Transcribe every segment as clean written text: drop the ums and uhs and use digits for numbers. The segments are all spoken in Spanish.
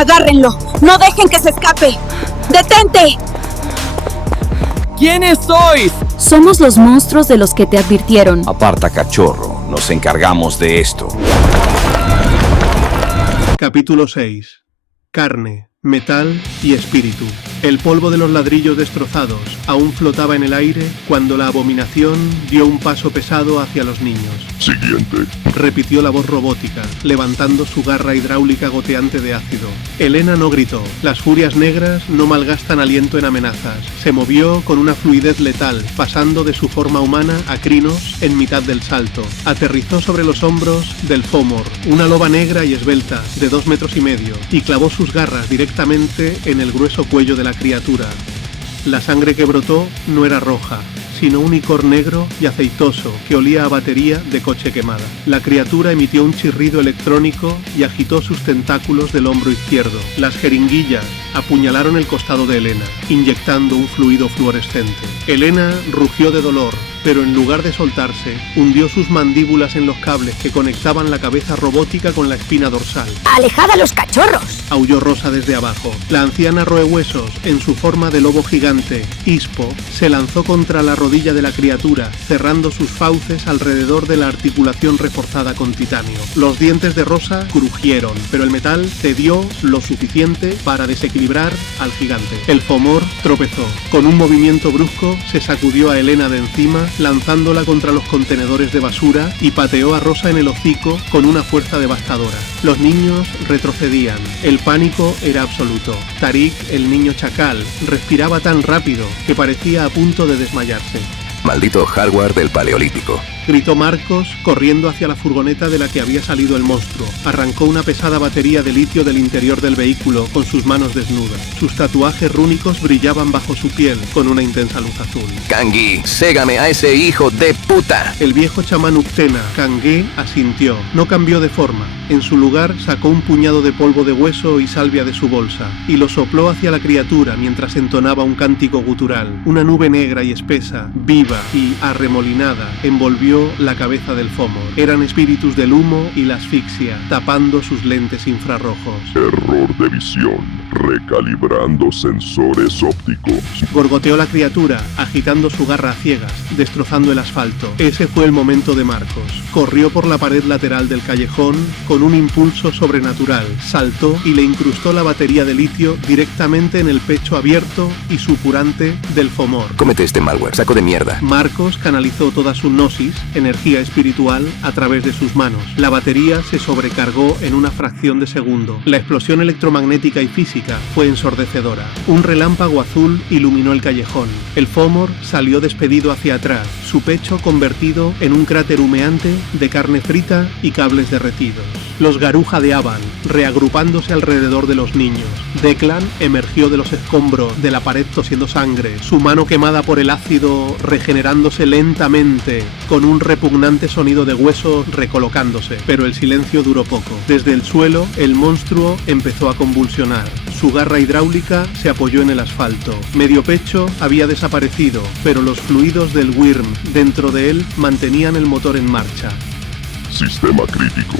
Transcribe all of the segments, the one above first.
¡Agárrenlo! ¡No dejen que se escape! ¡Detente! ¿Quiénes sois? Somos los monstruos de los que te advirtieron. Aparta, cachorro. Nos encargamos de esto. Capítulo 6. Carne, metal y espíritu. El polvo de los ladrillos destrozados aún flotaba en el aire cuando la abominación dio un paso pesado hacia los niños. Siguiente. Repitió la voz robótica, levantando su garra hidráulica goteante de ácido. Elena no gritó. Las furias negras no malgastan aliento en amenazas. Se movió con una fluidez letal, pasando de su forma humana a Crinos en mitad del salto. Aterrizó sobre los hombros del Fomor, una loba negra y esbelta, de 2,5 metros, y clavó sus garras directamente en el grueso cuello de la criatura. La sangre que brotó no era roja, sino un icor negro y aceitoso que olía a batería de coche quemada. La criatura emitió un chirrido electrónico y agitó sus tentáculos del hombro izquierdo. Las jeringuillas apuñalaron el costado de Elena, inyectando un fluido fluorescente. Elena rugió de dolor, pero en lugar de soltarse, hundió sus mandíbulas en los cables que conectaban la cabeza robótica con la espina dorsal. ¡Alejad a los cachorros! Aulló Rosa desde abajo. La anciana roehuesos, en su forma de lobo gigante, Ispo, se lanzó contra la rodilla de la criatura, cerrando sus fauces alrededor de la articulación reforzada con titanio. Los dientes de Rosa crujieron, pero el metal cedió lo suficiente para desequilibrar al gigante. El Fomor tropezó. Con un movimiento brusco, se sacudió a Elena de encima, lanzándola contra los contenedores de basura, y pateó a Rosa en el hocico con una fuerza devastadora. Los niños retrocedían. El pánico era absoluto. Tarik, el niño chacal, respiraba tan rápido que parecía a punto de desmayarse. Maldito hardware del Paleolítico. Gritó Marcos, corriendo hacia la furgoneta de la que había salido el monstruo. Arrancó una pesada batería de litio del interior del vehículo con sus manos desnudas. Sus tatuajes rúnicos brillaban bajo su piel con una intensa luz azul. Kangi, ségame a ese hijo de puta. El viejo chamán Uctena, Kange, asintió. No cambió de forma. En su lugar sacó un puñado de polvo de hueso y salvia de su bolsa, y lo sopló hacia la criatura mientras entonaba un cántico gutural. Una nube negra y espesa, viva y arremolinada, envolvió la cabeza del Fomor. Eran espíritus del humo y la asfixia, tapando sus lentes infrarrojos. Error de visión. Recalibrando sensores ópticos. Gorgoteó la criatura, agitando su garra a ciegas, destrozando el asfalto. Ese fue el momento de Marcos. Corrió por la pared lateral del callejón con un impulso sobrenatural. Saltó y le incrustó la batería de litio directamente en el pecho abierto y supurante del Fomor. Cómete este malware, saco de mierda. Marcos canalizó toda su gnosis, energía espiritual, a través de sus manos. La batería se sobrecargó en una fracción de segundo. La explosión electromagnética y física fue ensordecedora. Un relámpago azul iluminó el callejón. El Fomor salió despedido hacia atrás, su pecho convertido en un cráter humeante de carne frita y cables derretidos. Los Garú jadeaban, reagrupándose alrededor de los niños. Declan emergió de los escombros de la pared tosiendo sangre, su mano quemada por el ácido regenerándose lentamente, con un repugnante sonido de hueso recolocándose, pero el silencio duró poco. Desde el suelo, el monstruo empezó a convulsionar. Su garra hidráulica se apoyó en el asfalto. Medio pecho había desaparecido, pero los fluidos del Wyrm dentro de él mantenían el motor en marcha. Sistema crítico.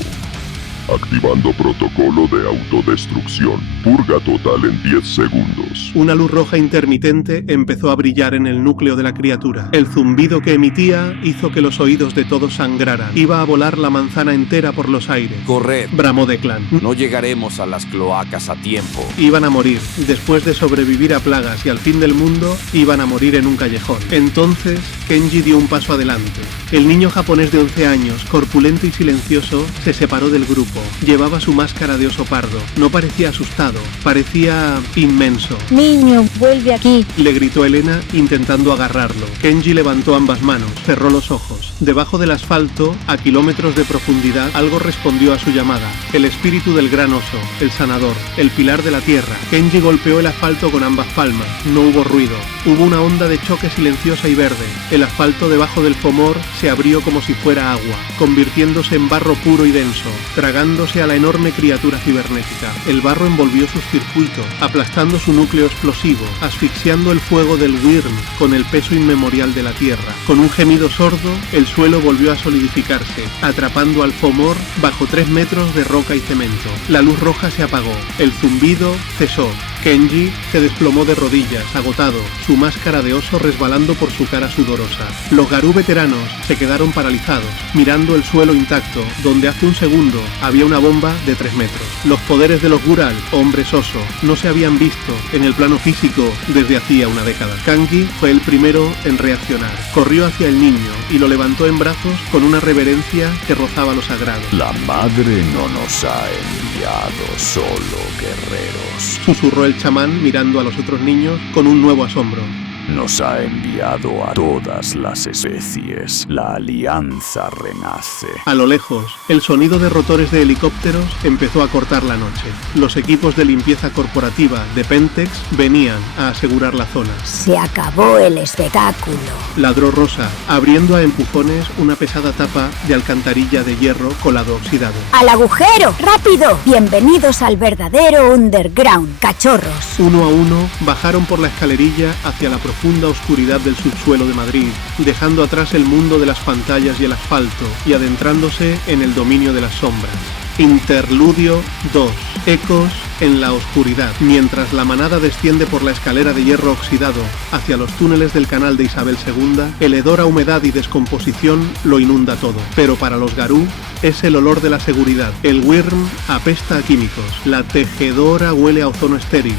Activando protocolo de autodestrucción. Purga total en 10 segundos. Una luz roja intermitente empezó a brillar en el núcleo de la criatura. El zumbido que emitía hizo que los oídos de todos sangraran. Iba a volar la manzana entera por los aires. Corred. Bramó Declan. No llegaremos a las cloacas a tiempo. Iban a morir. Después de sobrevivir a plagas y al fin del mundo, iban a morir en un callejón. Entonces, Kenji dio un paso adelante. El niño japonés de 11 años, corpulento y silencioso, se separó del grupo. Llevaba su máscara de oso pardo. No parecía asustado, parecía inmenso. Niño, vuelve aquí. Le gritó Elena intentando agarrarlo. Kenji levantó ambas manos, cerró los ojos. Debajo del asfalto, a kilómetros de profundidad, algo respondió a su llamada. El espíritu del gran oso, el sanador, el pilar de la tierra. Kenji golpeó el asfalto con ambas palmas. No hubo ruido. Hubo una onda de choque silenciosa y verde. El asfalto debajo del Fomor se abrió como si fuera agua, convirtiéndose en barro puro y denso, tragándose a la enorme criatura cibernética. El barro envolvió sus circuitos, aplastando su núcleo explosivo, asfixiando el fuego del Wyrm con el peso inmemorial de la Tierra. Con un gemido sordo, el suelo volvió a solidificarse, atrapando al Fomor bajo 3 metros de roca y cemento. La luz roja se apagó, el zumbido cesó. Kenji se desplomó de rodillas, agotado, su máscara de oso resbalando por su cara sudorosa. Los Garú veteranos se quedaron paralizados, mirando el suelo intacto, donde hace un segundo había una bomba de 3 metros. Los poderes de los Gural, hombres oso, no se habían visto en el plano físico desde hacía una década. Kanji fue el primero en reaccionar. Corrió hacia el niño y lo levantó en brazos con una reverencia que rozaba lo sagrado. La madre no nos ha enviado solo guerreros. Susurró el chamán mirando a los otros niños con un nuevo asombro. Nos ha enviado a todas las especies. La alianza renace. A lo lejos, el sonido de rotores de helicópteros empezó a cortar la noche. Los equipos de limpieza corporativa de Pentex venían a asegurar la zona. Se acabó el espectáculo. Ladró Rosa, abriendo a empujones una pesada tapa de alcantarilla de hierro colado oxidado. ¡Al agujero! ¡Rápido! Bienvenidos al verdadero underground, cachorros. Uno a uno bajaron por la escalerilla hacia la profunda oscuridad del subsuelo de Madrid, dejando atrás el mundo de las pantallas y el asfalto y adentrándose en el dominio de las sombras. Interludio 2. Ecos en la oscuridad. Mientras la manada desciende por la escalera de hierro oxidado hacia los túneles del canal de Isabel II, el hedor a humedad y descomposición lo inunda todo. Pero para los Garú es el olor de la seguridad. El Wyrm apesta a químicos. La tejedora huele a ozono estéril.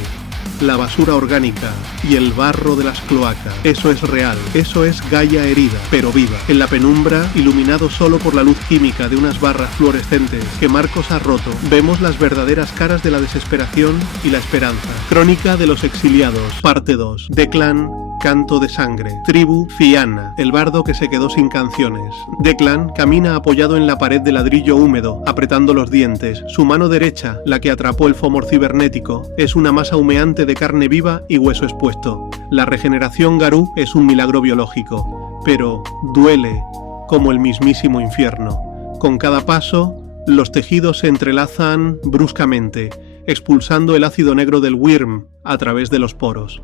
La basura orgánica y el barro de las cloacas. Eso es real, eso es Gaia herida, pero viva. En la penumbra, iluminado solo por la luz química de unas barras fluorescentes que Marcos ha roto, vemos las verdaderas caras de la desesperación y la esperanza. Crónica de los exiliados, parte 2. Declan, canto de sangre. Tribu Fianna, el bardo que se quedó sin canciones. Declan camina apoyado en la pared de ladrillo húmedo, apretando los dientes. Su mano derecha, la que atrapó el Fomor cibernético, es una masa humeante de carne viva y hueso expuesto. La regeneración Garú es un milagro biológico, pero duele como el mismísimo infierno. Con cada paso, los tejidos se entrelazan bruscamente, expulsando el ácido negro del Wyrm a través de los poros.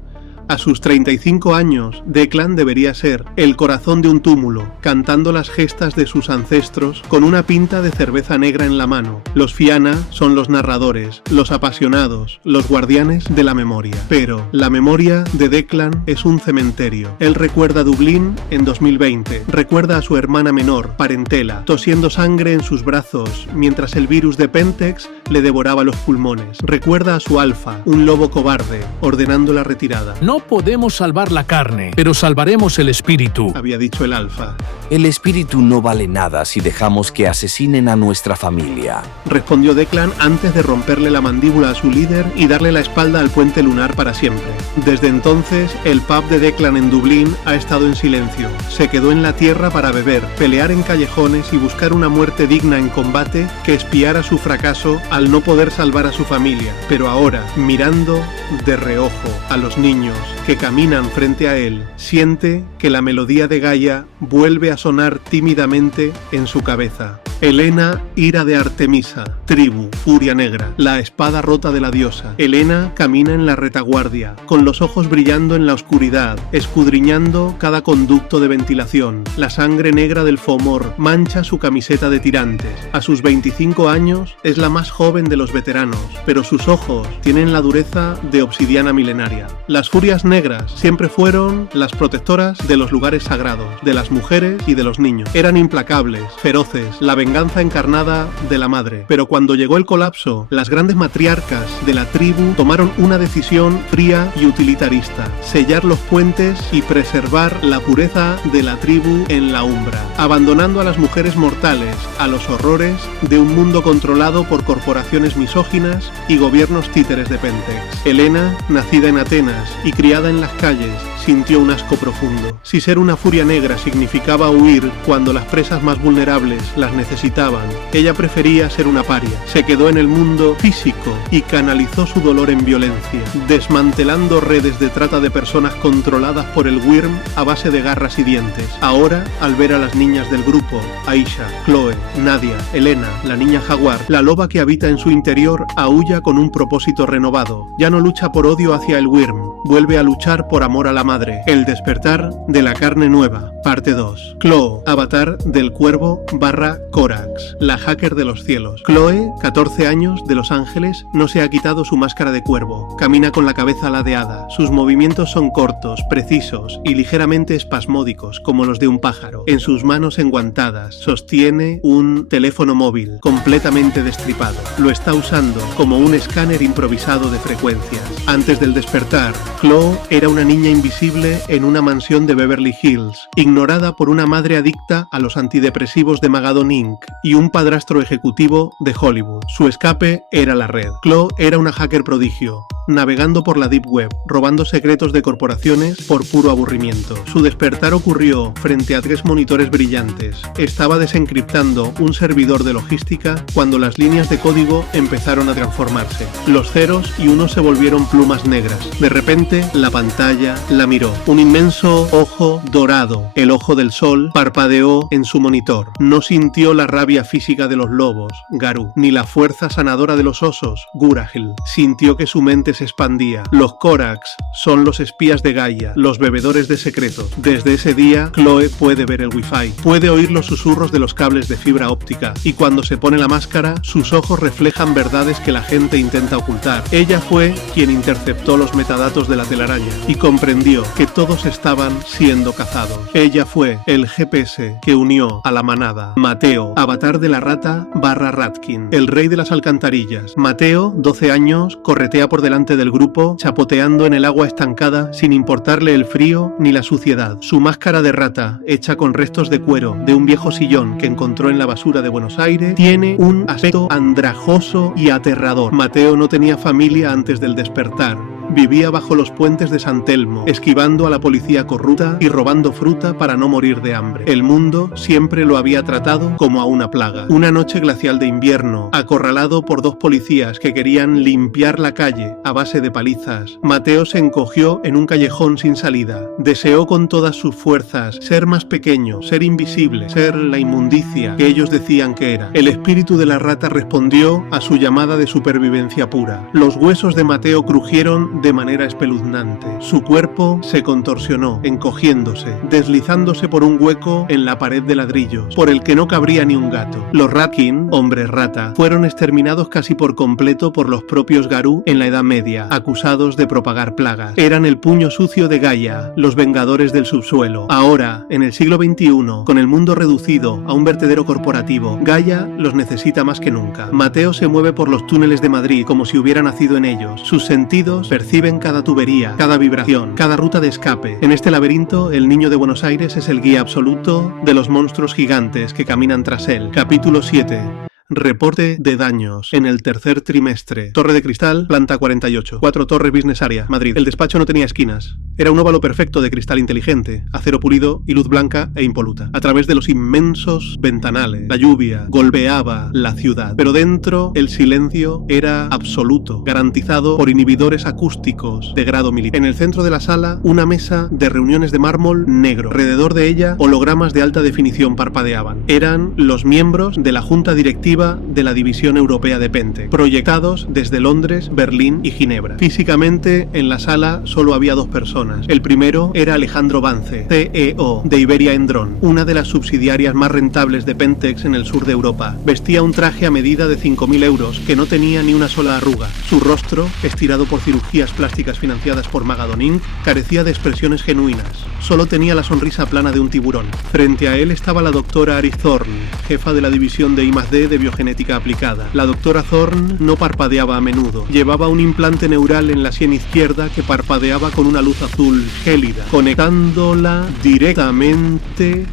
A sus 35 años, Declan debería ser el corazón de un túmulo, cantando las gestas de sus ancestros con una pinta de cerveza negra en la mano. Los Fianna son los narradores, los apasionados, los guardianes de la memoria. Pero la memoria de Declan es un cementerio. Él recuerda Dublín en 2020, recuerda a su hermana menor, Parentela, tosiendo sangre en sus brazos mientras el virus de Pentex le devoraba los pulmones. Recuerda a su alfa, un lobo cobarde, ordenando la retirada. No podemos salvar la carne, pero salvaremos el espíritu, había dicho el alfa. El espíritu no vale nada si dejamos que asesinen a nuestra familia, respondió Declan antes de romperle la mandíbula a su líder y darle la espalda al puente lunar para siempre. Desde entonces, el pub de Declan en Dublín ha estado en silencio. Se quedó en la tierra para beber, pelear en callejones y buscar una muerte digna en combate que expiara su fracaso al no poder salvar a su familia. Pero ahora, mirando de reojo a los niños que caminan frente a él, siente que la melodía de Gaia vuelve a sonar tímidamente en su cabeza. Helena, ira de Artemisa. Tribu, furia negra. La espada rota de la diosa. Helena camina en la retaguardia, con los ojos brillando en la oscuridad, escudriñando cada conducto de ventilación. La sangre negra del Fomor mancha su camiseta de tirantes. A sus 25 años es la más joven de los veteranos, pero sus ojos tienen la dureza de obsidiana milenaria. Las furias negras siempre fueron las protectoras de los lugares sagrados, de las mujeres y de los niños. Eran implacables, feroces, la venganza encarnada de la madre. Pero cuando llegó el colapso, las grandes matriarcas de la tribu tomaron una decisión fría y utilitarista: sellar los puentes y preservar la pureza de la tribu en la umbra, abandonando a las mujeres mortales a los horrores de un mundo controlado por corporaciones misóginas y gobiernos títeres de Pentex. Helena, nacida en Atenas y criada en las calles, sintió un asco profundo. Si ser una furia negra significaba huir cuando las presas más vulnerables las necesitaban, ella prefería ser una paria. Se quedó en el mundo físico y canalizó su dolor en violencia, desmantelando redes de trata de personas controladas por el Wyrm a base de garras y dientes. Ahora, al ver a las niñas del grupo, Aisha, Chloe, Nadia, Elena, la niña jaguar, la loba que habita en su interior aúlla con un propósito renovado. Ya no lucha por odio hacia el Wyrm, vuelve a luchar por amor a la madre. El despertar de la carne nueva, parte 2. Chloe, avatar del cuervo / Corax, la hacker de los cielos. Chloe, 14 años, de Los Ángeles, no se ha quitado su máscara de cuervo. Camina con la cabeza ladeada. Sus movimientos son cortos, precisos y ligeramente espasmódicos, como los de un pájaro. En sus manos enguantadas sostiene un teléfono móvil completamente destripado. Lo está usando como un escáner improvisado de frecuencias. Antes del despertar, Chloe era una niña invisible en una mansión de Beverly Hills, ignorada por una madre adicta a los antidepresivos de Magadon Inc. y un padrastro ejecutivo de Hollywood. Su escape era la red. Chloe era una hacker prodigio, navegando por la Deep Web, robando secretos de corporaciones por puro aburrimiento. Su despertar ocurrió frente a 3 monitores brillantes. Estaba desencriptando un servidor de logística cuando las líneas de código empezaron a transformarse. Los ceros y unos se volvieron plumas negras. De repente, la pantalla la miró. Un inmenso ojo dorado, el ojo del sol, parpadeó en su monitor. No sintió la rabia física de los lobos, Garou, ni la fuerza sanadora de los osos, Gurahil. Sintió que su mente se expandía. Los Corax son los espías de Gaia, los bebedores de secretos. Desde ese día, Chloe puede ver el Wi-Fi, puede oír los susurros de los cables de fibra óptica, y cuando se pone la máscara, sus ojos reflejan verdades que la gente intenta ocultar. Ella fue quien interceptó los metadatos de la telaraña y comprendió que todos estaban siendo cazados. Ella fue el GPS que unió a la manada. Mateo, avatar de la rata / Ratkin, el rey de las alcantarillas. Mateo, 12 años, corretea por delante del grupo, chapoteando en el agua estancada sin importarle el frío ni la suciedad. Su máscara de rata, hecha con restos de cuero de un viejo sillón que encontró en la basura de Buenos Aires, tiene un aspecto andrajoso y aterrador. Mateo no tenía familia antes del despertar. Vivía bajo los puentes de San Telmo, esquivando a la policía corrupta y robando fruta para no morir de hambre. El mundo siempre lo había tratado como a una plaga. Una noche glacial de invierno, acorralado por 2 policías que querían limpiar la calle a base de palizas, Mateo se encogió en un callejón sin salida. Deseó con todas sus fuerzas ser más pequeño, ser invisible, ser la inmundicia que ellos decían que era. El espíritu de la rata respondió a su llamada de supervivencia pura. Los huesos de Mateo crujieron de manera espeluznante. Su cuerpo se contorsionó, encogiéndose, deslizándose por un hueco en la pared de ladrillos, por el que no cabría ni un gato. Los Ratkin, hombres rata, fueron exterminados casi por completo por los propios Garou en la Edad Media, acusados de propagar plagas. Eran el puño sucio de Gaia, los vengadores del subsuelo. Ahora, en el siglo XXI, con el mundo reducido a un vertedero corporativo, Gaia los necesita más que nunca. Mateo se mueve por los túneles de Madrid como si hubiera nacido en ellos. Sus sentidos perciben cada tubería, cada vibración, cada ruta de escape. En este laberinto, el niño de Buenos Aires es el guía absoluto de los monstruos gigantes que caminan tras él. Capítulo 7. Reporte de daños en el tercer trimestre. Torre de cristal, planta 48. 4 Torres Business Area, Madrid. El despacho no tenía esquinas. Era un óvalo perfecto de cristal inteligente, acero pulido y luz blanca e impoluta. A través de los inmensos ventanales, la lluvia golpeaba la ciudad. Pero dentro, el silencio era absoluto, garantizado por inhibidores acústicos de grado militar. En el centro de la sala, una mesa de reuniones de mármol negro. Alrededor de ella, hologramas de alta definición parpadeaban. Eran los miembros de la junta directiva de la División Europea de Pente, proyectados desde Londres, Berlín y Ginebra. Físicamente, en la sala solo había 2 personas. El primero era Alejandro Vance, CEO de Iberia Endron, una de las subsidiarias más rentables de Pentex en el sur de Europa. Vestía un traje a medida de 5.000 euros que no tenía ni una sola arruga. Su rostro, estirado por cirugías plásticas financiadas por Magadon Inc., carecía de expresiones genuinas. Solo tenía la sonrisa plana de un tiburón. Frente a él estaba la doctora Ari Thorne, jefa de la división de I+D de biogenética aplicada. La doctora Thorne no parpadeaba a menudo. Llevaba un implante neural en la sien izquierda que parpadeaba con una luz azul gélida, conectándola directamente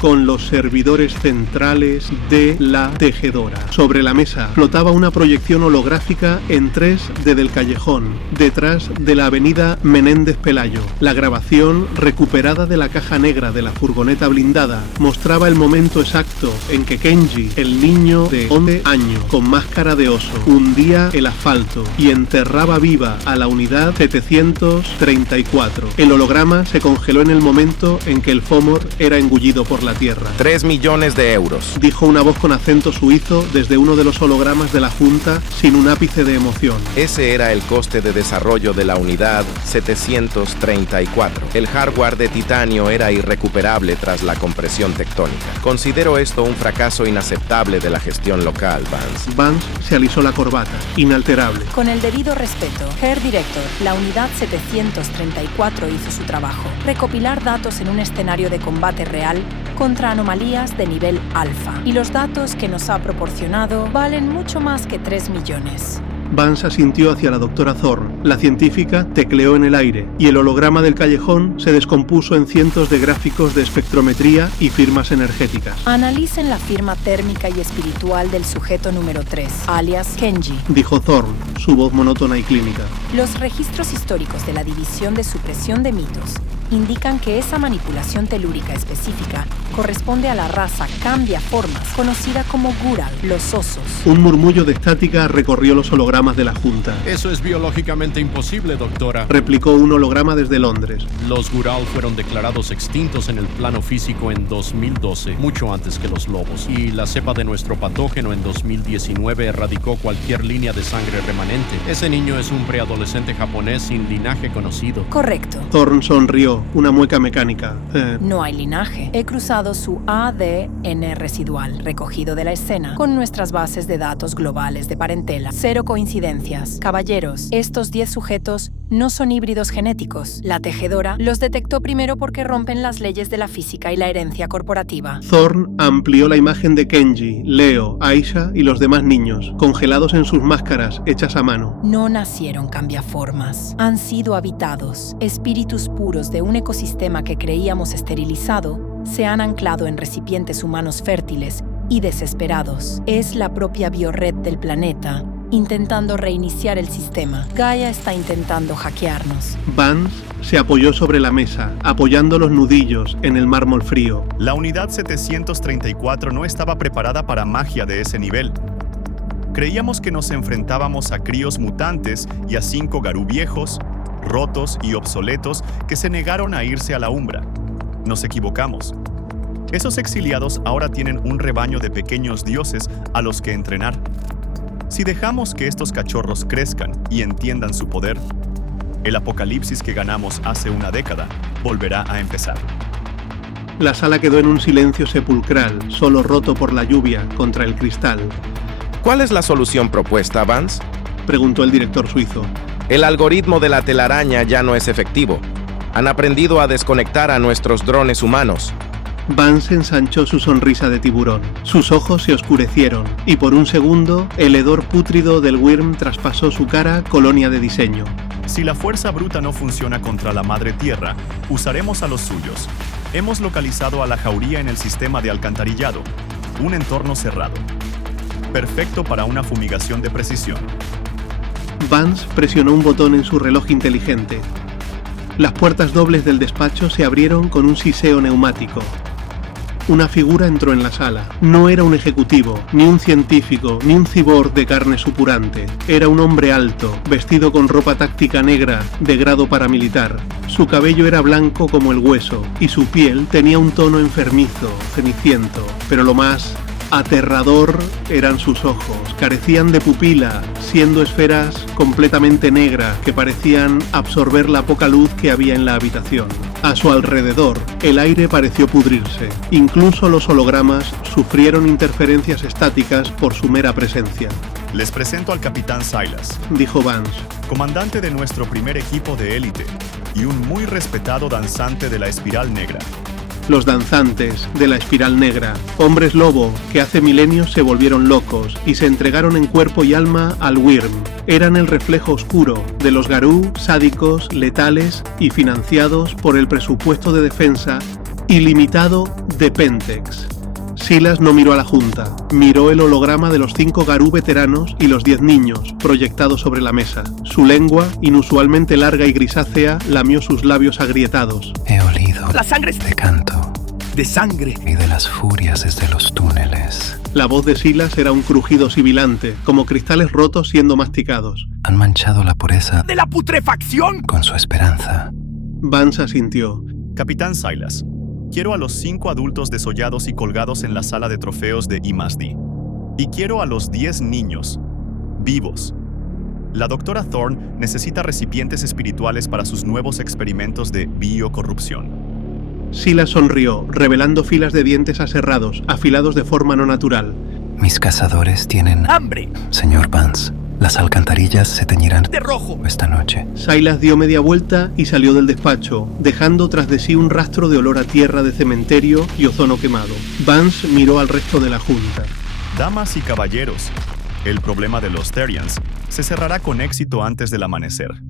con los servidores centrales de la tejedora. Sobre la mesa flotaba una proyección holográfica en 3D del callejón, detrás de la avenida Menéndez Pelayo. La grabación, recuperada de la caja negra de la furgoneta blindada, mostraba el momento exacto en que Kenji, el niño de 11 años, con máscara de oso, hundía el asfalto y enterraba viva a la unidad 734. El holograma se congeló en el momento en que el Fomor era engullido por la Tierra. 3 millones de euros. Dijo una voz con acento suizo desde uno de los hologramas de la Junta sin un ápice de emoción. Ese era el coste de desarrollo de la unidad 734. El hardware de titanio era irrecuperable tras la compresión tectónica. Considero esto un fracaso inaceptable de la gestión local, Vance. Vance se alisó la corbata, inalterable. Con el debido respeto, Herr Director, la unidad 734 hizo su trabajo. Recopilar datos en un escenario de combate real contra anomalías de nivel alfa. Y los datos que nos ha proporcionado valen mucho más que 3 millones. Vance asintió hacia la doctora Thorne. La científica tecleó en el aire y el holograma del callejón se descompuso en cientos de gráficos de espectrometría y firmas energéticas. Analicen la firma térmica y espiritual del sujeto número 3, alias Kenji, dijo Thorne, su voz monótona y clínica. Los registros históricos de la División de Supresión de Mitos indican que esa manipulación telúrica específica corresponde a la raza cambiaformas, conocida como Gural, los osos. Un murmullo de estática recorrió los hologramas de la Junta. Eso es biológicamente imposible, doctora. Replicó un holograma desde Londres. Los Gural fueron declarados extintos en el plano físico en 2012, mucho antes que los lobos. Y la cepa de nuestro patógeno en 2019 erradicó cualquier línea de sangre remanente. Ese niño es un preadolescente japonés sin linaje conocido. Correcto. Thorne sonrió, una mueca mecánica. No hay linaje. He cruzado su ADN residual, recogido de la escena, con nuestras bases de datos globales de parentela. 0 coincidencias. Caballeros, estos 10 sujetos no son híbridos genéticos. La tejedora los detectó primero porque rompen las leyes de la física y la herencia corporativa. Thorne amplió la imagen de Kenji, Leo, Aisha y los demás niños, congelados en sus máscaras hechas a mano. No nacieron cambiaformas. Han sido habitados. Espíritus puros de un ecosistema que creíamos esterilizado se han anclado en recipientes humanos fértiles y desesperados. Es la propia biored del planeta intentando reiniciar el sistema. Gaia está intentando hackearnos. Vance se apoyó sobre la mesa, apoyando los nudillos en el mármol frío. La unidad 734 no estaba preparada para magia de ese nivel. Creíamos que nos enfrentábamos a críos mutantes y a 5 Garú viejos, rotos y obsoletos que se negaron a irse a la Umbra. Nos equivocamos. Esos exiliados ahora tienen un rebaño de pequeños dioses a los que entrenar. Si dejamos que estos cachorros crezcan y entiendan su poder, el apocalipsis que ganamos hace una década volverá a empezar. La sala quedó en un silencio sepulcral, solo roto por la lluvia contra el cristal. ¿Cuál es la solución propuesta, Vance? Preguntó el director suizo. El algoritmo de la telaraña ya no es efectivo. Han aprendido a desconectar a nuestros drones humanos. Vance ensanchó su sonrisa de tiburón. Sus ojos se oscurecieron, y por un segundo, el hedor pútrido del Wyrm traspasó su cara colonia de diseño. Si la fuerza bruta no funciona contra la Madre Tierra, usaremos a los suyos. Hemos localizado a la jauría en el sistema de alcantarillado, un entorno cerrado. Perfecto para una fumigación de precisión. Vance presionó un botón en su reloj inteligente. Las puertas dobles del despacho se abrieron con un siseo neumático. Una figura entró en la sala. No era un ejecutivo, ni un científico, ni un cyborg de carne supurante. Era un hombre alto, vestido con ropa táctica negra de grado paramilitar. Su cabello era blanco como el hueso, y su piel tenía un tono enfermizo, ceniciento. Pero lo más aterrador eran sus ojos. Carecían de pupila, siendo esferas completamente negras que parecían absorber la poca luz que había en la habitación. A su alrededor, el aire pareció pudrirse. Incluso los hologramas sufrieron interferencias estáticas por su mera presencia. Les presento al capitán Silas, dijo Vance, comandante de nuestro primer equipo de élite y un muy respetado danzante de la Espiral Negra. Los danzantes de la Espiral Negra, hombres lobo que hace milenios se volvieron locos y se entregaron en cuerpo y alma al Wyrm. Eran el reflejo oscuro de los Garú sádicos, letales y financiados por el presupuesto de defensa ilimitado de Pentex. Silas no miró a la junta, miró el holograma de los 5 Garú veteranos y los 10 niños, proyectados sobre la mesa. Su lengua, inusualmente larga y grisácea, lamió sus labios agrietados. He olido la sangre de canto, de sangre y de las furias desde los túneles. La voz de Silas era un crujido sibilante, como cristales rotos siendo masticados. Han manchado la pureza de la putrefacción con su esperanza. Vance asintió. Capitán Silas, quiero a los 5 adultos desollados y colgados en la sala de trofeos de I+D. Y quiero a los 10 niños, vivos. La doctora Thorne necesita recipientes espirituales para sus nuevos experimentos de biocorrupción. Silas sonrió, revelando filas de dientes aserrados, afilados de forma no natural. Mis cazadores tienen hambre. Señor Vance, las alcantarillas se teñirán de rojo esta noche. Silas dio media vuelta y salió del despacho, dejando tras de sí un rastro de olor a tierra de cementerio y ozono quemado. Vance miró al resto de la junta. Damas y caballeros, el problema de los Therians se cerrará con éxito antes del amanecer.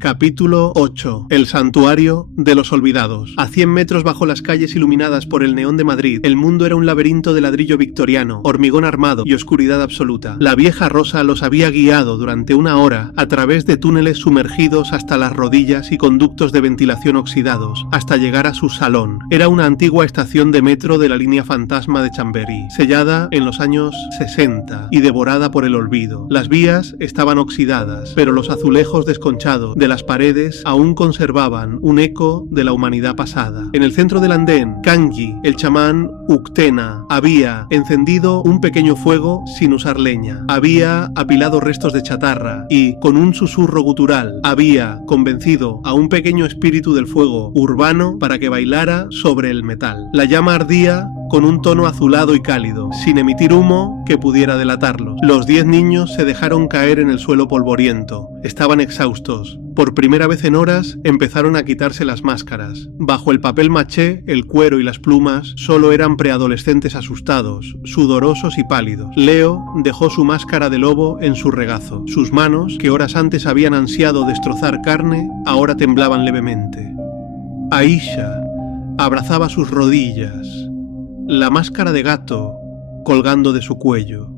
Capítulo 8. El santuario de los olvidados. A 100 metros bajo las calles iluminadas por el neón de Madrid, el mundo era un laberinto de ladrillo victoriano, hormigón armado y oscuridad absoluta. La vieja Rosa los había guiado durante una hora a través de túneles sumergidos hasta las rodillas y conductos de ventilación oxidados, hasta llegar a su salón. Era una antigua estación de metro de la línea fantasma de Chambery, sellada en los años 60 y devorada por el olvido. Las vías estaban oxidadas, pero los azulejos desconchados de las paredes aún conservaban un eco de la humanidad pasada. En el centro del andén, Kangi, el chamán Uktena, había encendido un pequeño fuego sin usar leña. Había apilado restos de chatarra y, con un susurro gutural, había convencido a un pequeño espíritu del fuego urbano para que bailara sobre el metal. La llama ardía con un tono azulado y cálido, sin emitir humo que pudiera delatarlos. Los 10 niños se dejaron caer en el suelo polvoriento. Estaban exhaustos. Por primera vez en horas empezaron a quitarse las máscaras. Bajo el papel maché, el cuero y las plumas solo eran preadolescentes asustados, sudorosos y pálidos. Leo dejó su máscara de lobo en su regazo. Sus manos, que horas antes habían ansiado destrozar carne, ahora temblaban levemente. Aisha abrazaba sus rodillas, la máscara de gato colgando de su cuello.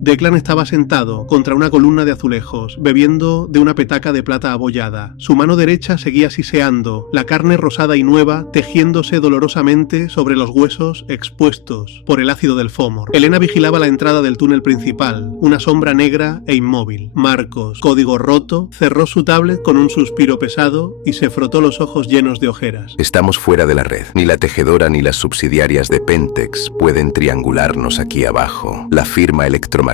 Declan estaba sentado contra una columna de azulejos, bebiendo de una petaca de plata abollada. Su mano derecha seguía siseando, la carne rosada y nueva tejiéndose dolorosamente sobre los huesos expuestos por el ácido del fómor. Elena vigilaba la entrada del túnel principal, una sombra negra e inmóvil. Marcos, código roto, cerró su tablet con un suspiro pesado y se frotó los ojos llenos de ojeras. Estamos fuera de la red. Ni la tejedora ni las subsidiarias de Pentex pueden triangularnos aquí abajo. La firma electromagnética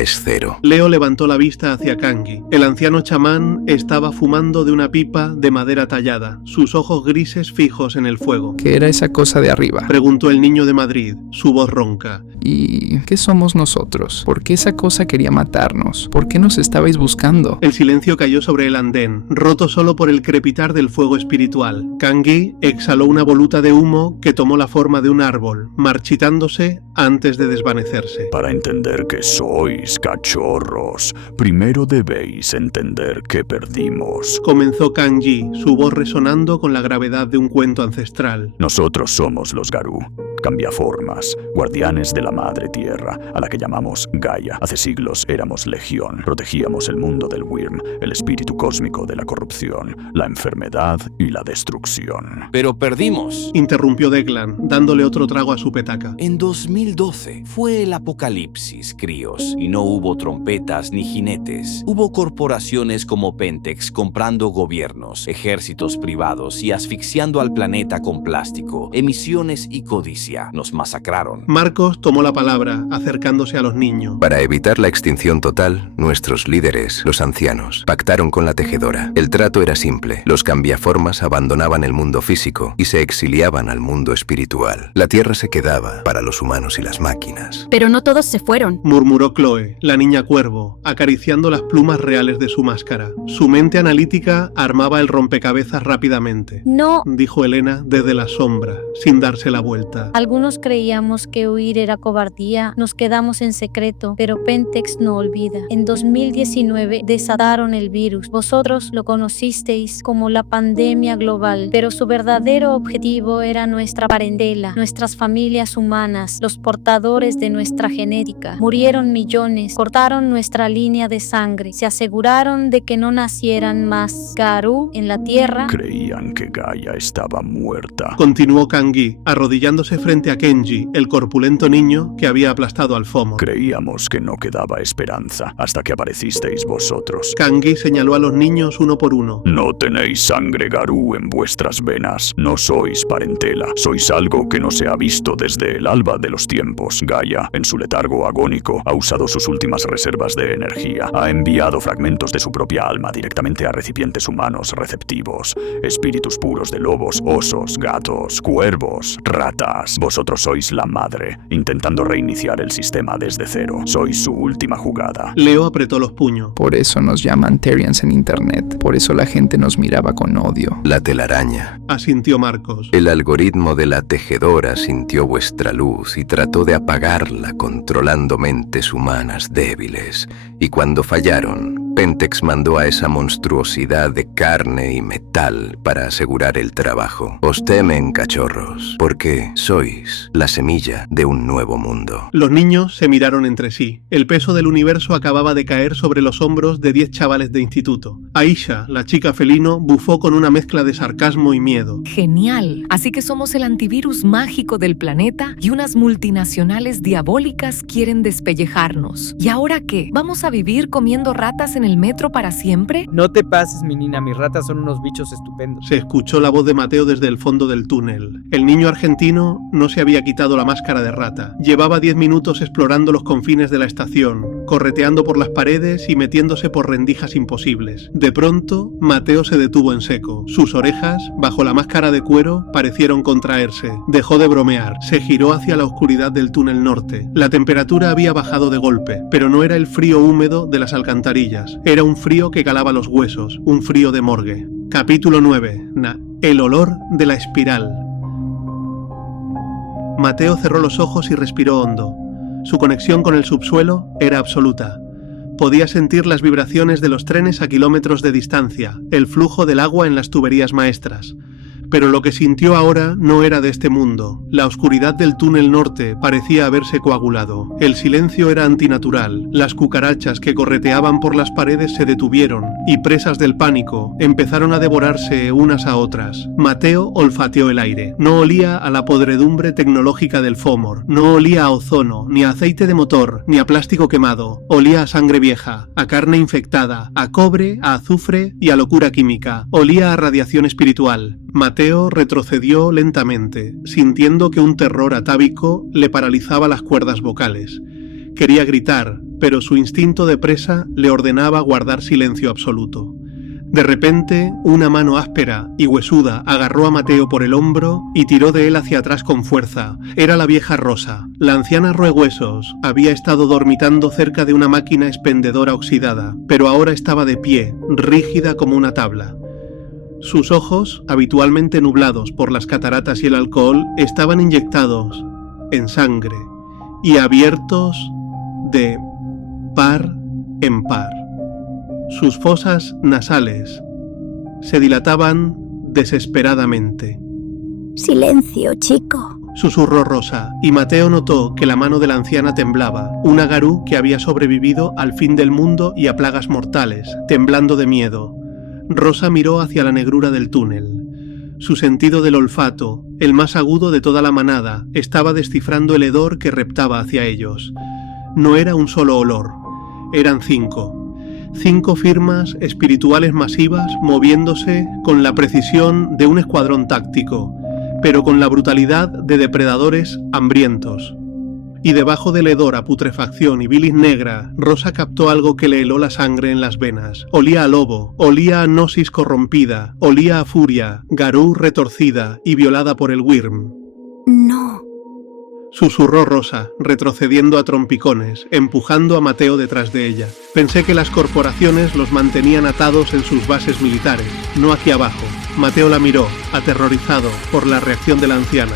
es 0. Leo levantó la vista hacia Kangi. El anciano chamán estaba fumando de una pipa de madera tallada, sus ojos grises fijos en el fuego. ¿Qué era esa cosa de arriba?, preguntó el niño de Madrid, su voz ronca. ¿Y qué somos nosotros? ¿Por qué esa cosa quería matarnos? ¿Por qué nos estabais buscando? El silencio cayó sobre el andén, roto solo por el crepitar del fuego espiritual. Kangi exhaló una voluta de humo que tomó la forma de un árbol, marchitándose antes de desvanecerse. Para entender que sois cachorros, primero debéis entender que perdimos. Comenzó Kangi, su voz resonando con la gravedad de un cuento ancestral. Nosotros somos los Garú, cambiaformas, guardianes de la madre tierra, a la que llamamos Gaia. Hace siglos éramos legión, protegíamos el mundo del Wyrm, el espíritu cósmico de la corrupción, la enfermedad y la destrucción. Pero perdimos, interrumpió Declan, dándole otro trago a su petaca. En 2012 fue el apocalipsis, críos, y no hubo trompetas ni jinetes. Hubo corporaciones como Pentex comprando gobiernos, ejércitos privados y asfixiando al planeta con plástico, emisiones y codicia. Nos masacraron. Marcos tomó la palabra, acercándose a los niños. Para evitar la extinción total, nuestros líderes, los ancianos, pactaron con la tejedora. El trato era simple. Los cambiaformas abandonaban el mundo físico y se exiliaban al mundo espiritual. La tierra se quedaba para los humanos y las máquinas. Pero no todos se fueron, murmuró murmuró Chloe, la niña cuervo, acariciando las plumas reales de su máscara. Su mente analítica armaba el rompecabezas rápidamente. No, dijo Elena desde la sombra, sin darse la vuelta. algunos creíamos que huir era cobardía, nos quedamos en secreto, pero Pentex no olvida. En 2019 desataron el virus. Vosotros lo conocisteis como la pandemia global, pero su verdadero objetivo era nuestra parentela, nuestras familias humanas, los portadores de nuestra genética. Murieron millones, cortaron nuestra línea de sangre, se aseguraron de que no nacieran más Garú en la Tierra. Creían que Gaia estaba muerta. Continuó Kangi, arrodillándose frente a Kenji, el corpulento niño que había aplastado al Fomor. Creíamos que no quedaba esperanza hasta que aparecisteis vosotros. Kangi señaló a los niños uno por uno. No tenéis sangre Garú en vuestras venas. No sois parentela. Sois algo que no se ha visto desde el alba de los tiempos. Gaia, en su letargo agónico, ha usado sus últimas reservas de energía. Ha enviado fragmentos de su propia alma directamente a recipientes humanos receptivos. Espíritus puros de lobos, osos, gatos, cuervos, ratas. Vosotros sois la madre, intentando reiniciar el sistema desde cero. Sois su última jugada. Leo apretó los puños. Por eso nos llaman Terrians en internet. Por eso la gente nos miraba con odio. La telaraña. Asintió Marcos. El algoritmo de la tejedora sintió vuestra luz y trató de apagarla controlando mentes humanas débiles. Y cuando fallaron, Pentex mandó a esa monstruosidad de carne y metal para asegurar el trabajo. Os temen, cachorros, porque sois la semilla de un nuevo mundo. Los niños se miraron entre sí. El peso del universo acababa de caer sobre los hombros de 10 chavales de instituto. Aisha, la chica felino, bufó con una mezcla de sarcasmo y miedo. Genial. Así que somos el antivirus mágico del planeta y unas multinacionales diabólicas quieren despellejarnos. ¿Y ahora qué? ¿Vamos a vivir comiendo ratas en el metro para siempre? No te pases, mi nina, mis ratas son unos bichos estupendos. Se escuchó la voz de Mateo desde el fondo del túnel. El niño argentino no se había quitado la máscara de rata. Llevaba 10 minutos explorando los confines de la estación, correteando por las paredes y metiéndose por rendijas imposibles. De pronto, Mateo se detuvo en seco. Sus orejas, bajo la máscara de cuero, parecieron contraerse. Dejó de bromear. Se giró hacia la oscuridad del túnel norte. La temperatura había bajado de golpe, pero no era el frío húmedo de las alcantarillas. Era un frío que calaba los huesos, un frío de morgue. Capítulo 9. El olor de la espiral. Mateo cerró los ojos y respiró hondo. Su conexión con el subsuelo era absoluta. Podía sentir las vibraciones de los trenes a kilómetros de distancia, el flujo del agua en las tuberías maestras. Pero lo que sintió ahora no era de este mundo. La oscuridad del túnel norte parecía haberse coagulado. El silencio era antinatural. Las cucarachas que correteaban por las paredes se detuvieron y, presas del pánico, empezaron a devorarse unas a otras. Mateo olfateó el aire. No olía a la podredumbre tecnológica del Fomor. No olía a ozono, ni a aceite de motor, ni a plástico quemado. Olía a sangre vieja, a carne infectada, a cobre, a azufre y a locura química. Olía a radiación espiritual. Mateo retrocedió lentamente, sintiendo que un terror atávico le paralizaba las cuerdas vocales. Quería gritar, pero su instinto de presa le ordenaba guardar silencio absoluto. De repente, una mano áspera y huesuda agarró a Mateo por el hombro y tiró de él hacia atrás con fuerza. Era la vieja Rosa. La anciana roehuesos había estado dormitando cerca de una máquina expendedora oxidada, pero ahora estaba de pie, rígida como una tabla. Sus ojos, habitualmente nublados por las cataratas y el alcohol, estaban inyectados en sangre y abiertos de par en par. Sus fosas nasales se dilataban desesperadamente. Silencio, chico, susurró Rosa, y Mateo notó que la mano de la anciana temblaba, una Garú que había sobrevivido al fin del mundo y a plagas mortales, temblando de miedo. Rosa miró hacia la negrura del túnel. Su sentido del olfato, el más agudo de toda la manada, estaba descifrando el hedor que reptaba hacia ellos. No era un solo olor, eran 5. 5 firmas espirituales masivas moviéndose con la precisión de un escuadrón táctico, pero con la brutalidad de depredadores hambrientos. Y debajo del hedor a putrefacción y bilis negra, Rosa captó algo que le heló la sangre en las venas. Olía a lobo, olía a gnosis corrompida, olía a furia, Garú retorcida y violada por el Wyrm. No. susurró Rosa, retrocediendo a trompicones, empujando a Mateo detrás de ella. Pensé que las corporaciones los mantenían atados en sus bases militares, no aquí abajo. Mateo la miró, aterrorizado por la reacción de la anciana.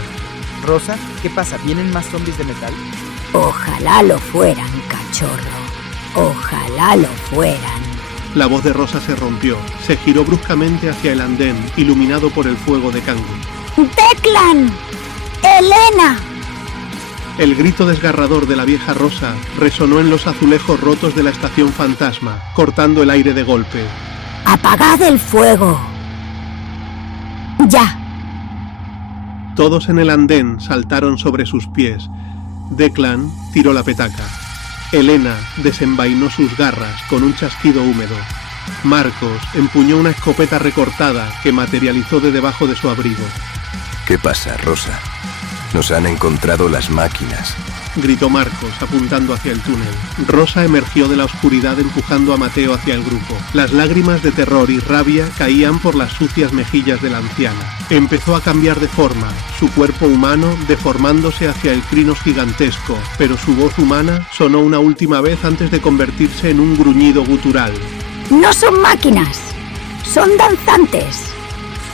Rosa, ¿qué pasa? ¿Vienen más zombies de metal? Ojalá lo fueran, cachorro. Ojalá lo fueran. La voz de Rosa se rompió. Se giró bruscamente hacia el andén, iluminado por el fuego de Kangu. ¡Declan! ¡Elena! El grito desgarrador de la vieja Rosa resonó en los azulejos rotos de la estación fantasma, cortando el aire de golpe. ¡Apagad el fuego! ¡Ya! Todos en el andén saltaron sobre sus pies. Declan tiró la petaca. Elena desenvainó sus garras con un chasquido húmedo. Marcos empuñó una escopeta recortada que materializó de debajo de su abrigo. ¿Qué pasa, Rosa? Nos han encontrado las máquinas, gritó Marcos, apuntando hacia el túnel. Rosa emergió de la oscuridad empujando a Mateo hacia el grupo. Las lágrimas de terror y rabia caían por las sucias mejillas de la anciana. Empezó a cambiar de forma, su cuerpo humano deformándose hacia el crinos gigantesco, pero su voz humana sonó una última vez antes de convertirse en un gruñido gutural. No son máquinas, son danzantes.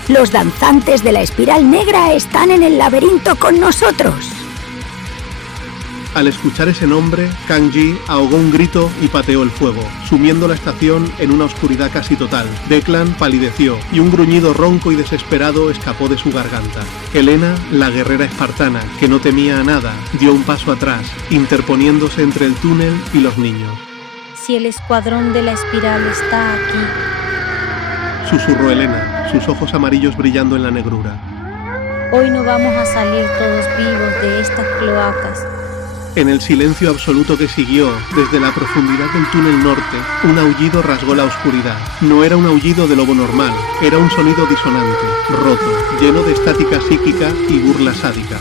Los danzantes de la espiral negra están en el laberinto con nosotros. Al escuchar ese nombre, Kang Ji ahogó un grito y pateó el fuego, sumiendo la estación en una oscuridad casi total. Declan palideció y un gruñido ronco y desesperado escapó de su garganta. Elena, la guerrera espartana, que no temía a nada, dio un paso atrás, interponiéndose entre el túnel y los niños. Si el escuadrón de la espiral está aquí, susurró Elena, sus ojos amarillos brillando en la negrura. Hoy no vamos a salir todos vivos de estas cloacas. En el silencio absoluto que siguió, desde la profundidad del túnel norte, un aullido rasgó la oscuridad. No era un aullido de lobo normal, era un sonido disonante, roto, lleno de estática psíquica y burla sádica.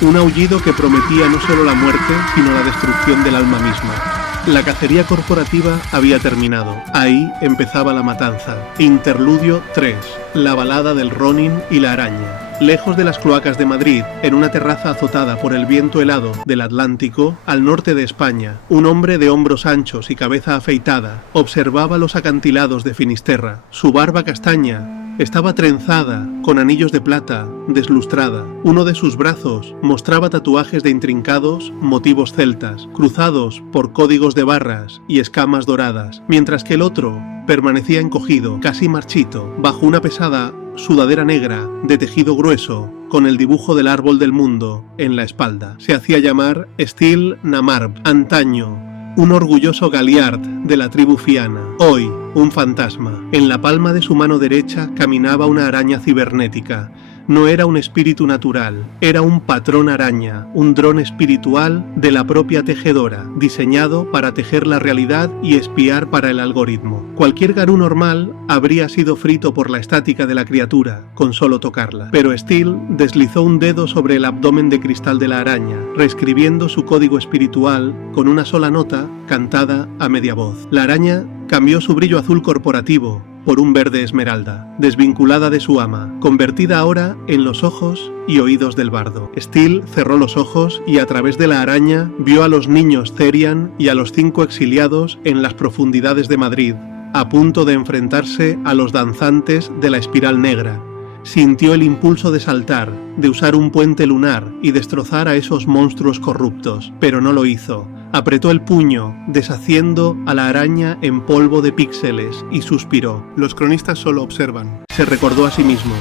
Un aullido que prometía no solo la muerte, sino la destrucción del alma misma. La cacería corporativa había terminado. Ahí empezaba la matanza. Interludio 3. La balada del Ronin y la araña. Lejos de las cloacas de Madrid, en una terraza azotada por el viento helado del Atlántico, al norte de España, un hombre de hombros anchos y cabeza afeitada observaba los acantilados de Finisterra. Su barba castaña estaba trenzada, con anillos de plata, deslustrada. Uno de sus brazos mostraba tatuajes de intrincados motivos celtas, cruzados por códigos de barras y escamas doradas, mientras que el otro permanecía encogido, casi marchito, bajo una pesada sudadera negra de tejido grueso, con el dibujo del árbol del mundo en la espalda. Se hacía llamar Steel Namarb, antaño un orgulloso Galiard de la tribu Fiana, hoy un fantasma. En la palma de su mano derecha caminaba una araña cibernética. No era un espíritu natural, era un patrón araña, un dron espiritual de la propia tejedora, diseñado para tejer la realidad y espiar para el algoritmo. Cualquier garú normal habría sido frito por la estática de la criatura, con solo tocarla. Pero Steel deslizó un dedo sobre el abdomen de cristal de la araña, reescribiendo su código espiritual con una sola nota cantada a media voz. La araña cambió su brillo azul corporativo por un verde esmeralda, desvinculada de su ama, convertida ahora en los ojos y oídos del bardo. Steel cerró los ojos y a través de la araña vio a los niños Therian y a los 5 exiliados en las profundidades de Madrid, a punto de enfrentarse a los danzantes de la espiral negra. Sintió el impulso de saltar, de usar un puente lunar y destrozar a esos monstruos corruptos, pero no lo hizo. Apretó el puño, deshaciendo a la araña en polvo de píxeles, y suspiró. Los cronistas solo observan. Se recordó a sí mismo.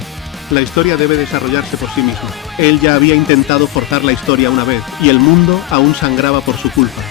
La historia debe desarrollarse por sí misma. Él ya había intentado forzar la historia una vez, y el mundo aún sangraba por su culpa.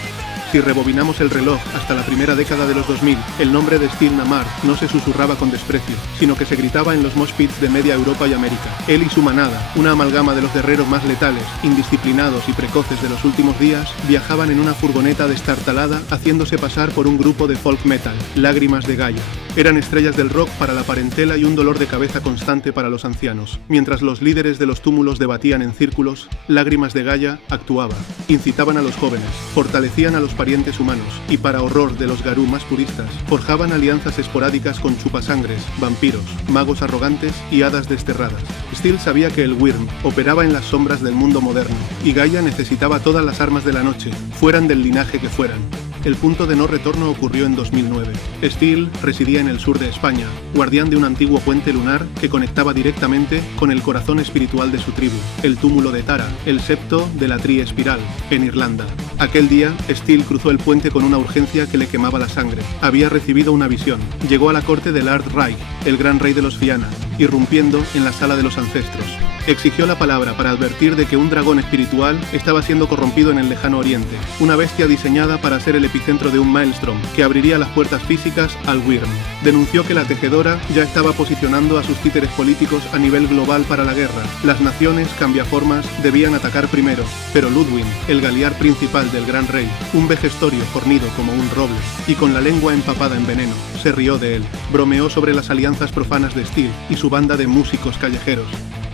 Si rebobinamos el reloj hasta la primera década de los 2000, el nombre de Steel Namarb no se susurraba con desprecio, sino que se gritaba en los mosh pits de media Europa y América. Él y su manada, una amalgama de los guerreros más letales, indisciplinados y precoces de los últimos días, viajaban en una furgoneta destartalada haciéndose pasar por un grupo de folk metal, Lágrimas de Gaia. Eran estrellas del rock para la parentela y un dolor de cabeza constante para los ancianos. Mientras los líderes de los túmulos debatían en círculos, Lágrimas de Gaia actuaba. Incitaban a los jóvenes, fortalecían a los parientes humanos, y para horror de los Garú más puristas, forjaban alianzas esporádicas con chupasangres, vampiros, magos arrogantes y hadas desterradas. Steel sabía que el Wyrm operaba en las sombras del mundo moderno, y Gaia necesitaba todas las armas de la noche, fueran del linaje que fueran. El punto de no retorno ocurrió en 2009. Steel residía en el sur de España, guardián de un antiguo puente lunar que conectaba directamente con el corazón espiritual de su tribu, el túmulo de Tara, el septo de la Tri Espiral, en Irlanda. Aquel día, Steel cruzó el puente con una urgencia que le quemaba la sangre. Había recibido una visión. Llegó a la corte de Lard Reich, el gran rey de los Fianna, irrumpiendo en la sala de los ancestros. Exigió la palabra para advertir de que un dragón espiritual estaba siendo corrompido en el lejano oriente, una bestia diseñada para ser el epicentro de un maelstrom que abriría las puertas físicas al Wyrm. Denunció que la tejedora ya estaba posicionando a sus títeres políticos a nivel global para la guerra. Las naciones cambiaformas debían atacar primero, pero Ludwig, el galiar principal del gran rey, un vejestorio fornido como un roble y con la lengua empapada en veneno, se rió de él. Bromeó sobre las alianzas profanas de Steel y su banda de músicos callejeros.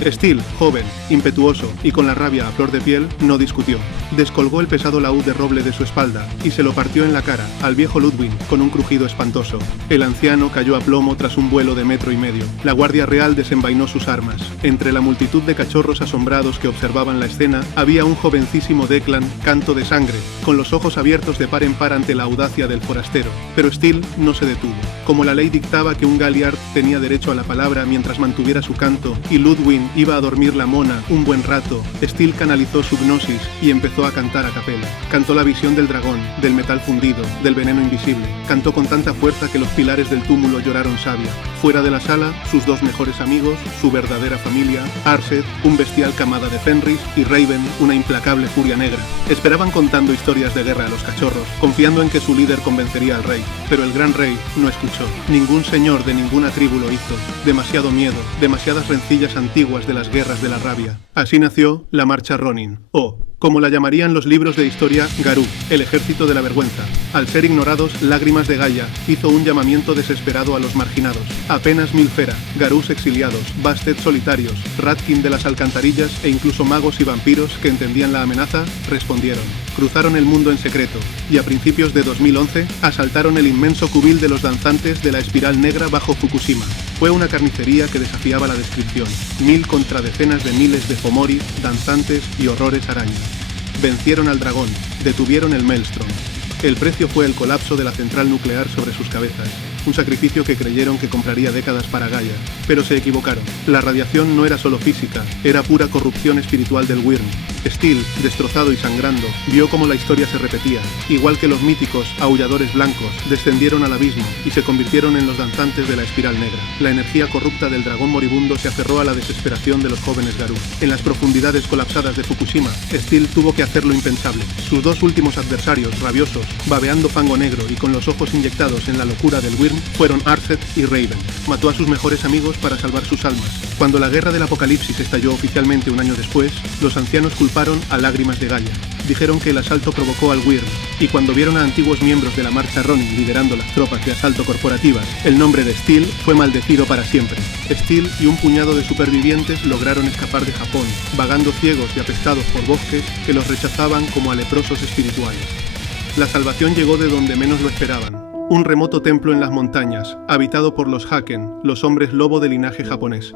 Steel, joven, impetuoso y con la rabia a flor de piel, no discutió. Descolgó el pesado laúd de roble de su espalda y se lo partió en la cara al viejo Ludwig con un crujido espantoso. El anciano cayó a plomo tras un vuelo de 1,5 metros. La Guardia Real desenvainó sus armas. Entre la multitud de cachorros asombrados que observaban la escena, había un jovencísimo Declan, canto de sangre, con los ojos abiertos de par en par ante la audacia del forastero. Pero Steel no se detuvo. Como la ley dictaba que un Galliard tenía derecho a la palabra mientras mantuviera su canto, y Ludwig iba a dormir la mona un buen rato, Steel canalizó su gnosis y empezó a cantar a capela. Cantó la visión del dragón, del metal fundido, del veneno invisible. Cantó con tanta fuerza que los pilares del túmulo lloraron savia. Fuera de la sala, sus dos mejores amigos, su verdadera familia, Arset, un bestial camada de Fenris, y Raven, una implacable furia negra. Esperaban contando historias de guerra a los cachorros, confiando en que su líder convencería al rey. Pero el gran rey no escuchó. Ningún señor de ninguna tribu lo hizo. Demasiado miedo, demasiadas rencillas antiguas de las guerras de la rabia. Así nació la Marcha Ronin, o, como la llamarían los libros de historia, Garú, el ejército de la vergüenza. Al ser ignorados, Lágrimas de Gaia hizo un llamamiento desesperado a los marginados. Apenas 1000 Fera, Garús exiliados, Bastet solitarios, Ratkin de las alcantarillas e incluso magos y vampiros que entendían la amenaza, respondieron. Cruzaron el mundo en secreto, y a principios de 2011, asaltaron el inmenso cubil de los danzantes de la Espiral Negra bajo Fukushima. Fue una carnicería que desafiaba la descripción. 1000 contra decenas de miles de Fomori, danzantes y horrores arañas. Vencieron al dragón, detuvieron el Maelstrom. El precio fue el colapso de la central nuclear sobre sus cabezas, un sacrificio que creyeron que compraría décadas para Gaia, pero se equivocaron. La radiación no era solo física, era pura corrupción espiritual del Wyrm. Steel, destrozado y sangrando, vio cómo la historia se repetía. Igual que los míticos aulladores blancos, descendieron al abismo y se convirtieron en los danzantes de la Espiral Negra. La energía corrupta del dragón moribundo se aferró a la desesperación de los jóvenes Garú. En las profundidades colapsadas de Fukushima, Steel tuvo que hacer lo impensable. Sus dos últimos adversarios, rabiosos, babeando fango negro y con los ojos inyectados en la locura del Wyrm, fueron Arset y Raven. Mató a sus mejores amigos para salvar sus almas. Cuando la guerra del apocalipsis estalló oficialmente un año después, los ancianos culparon a Lágrimas de Gaia. Dijeron que el asalto provocó al Wyrm, y cuando vieron a antiguos miembros de la Marcha Ronin liderando las tropas de asalto corporativas, el nombre de Steel fue maldecido para siempre. Steel y un puñado de supervivientes lograron escapar de Japón, vagando ciegos y apestados por bosques que los rechazaban como a leprosos espirituales. La salvación llegó de donde menos lo esperaban. Un remoto templo en las montañas, habitado por los Haken, los hombres lobo de linaje japonés.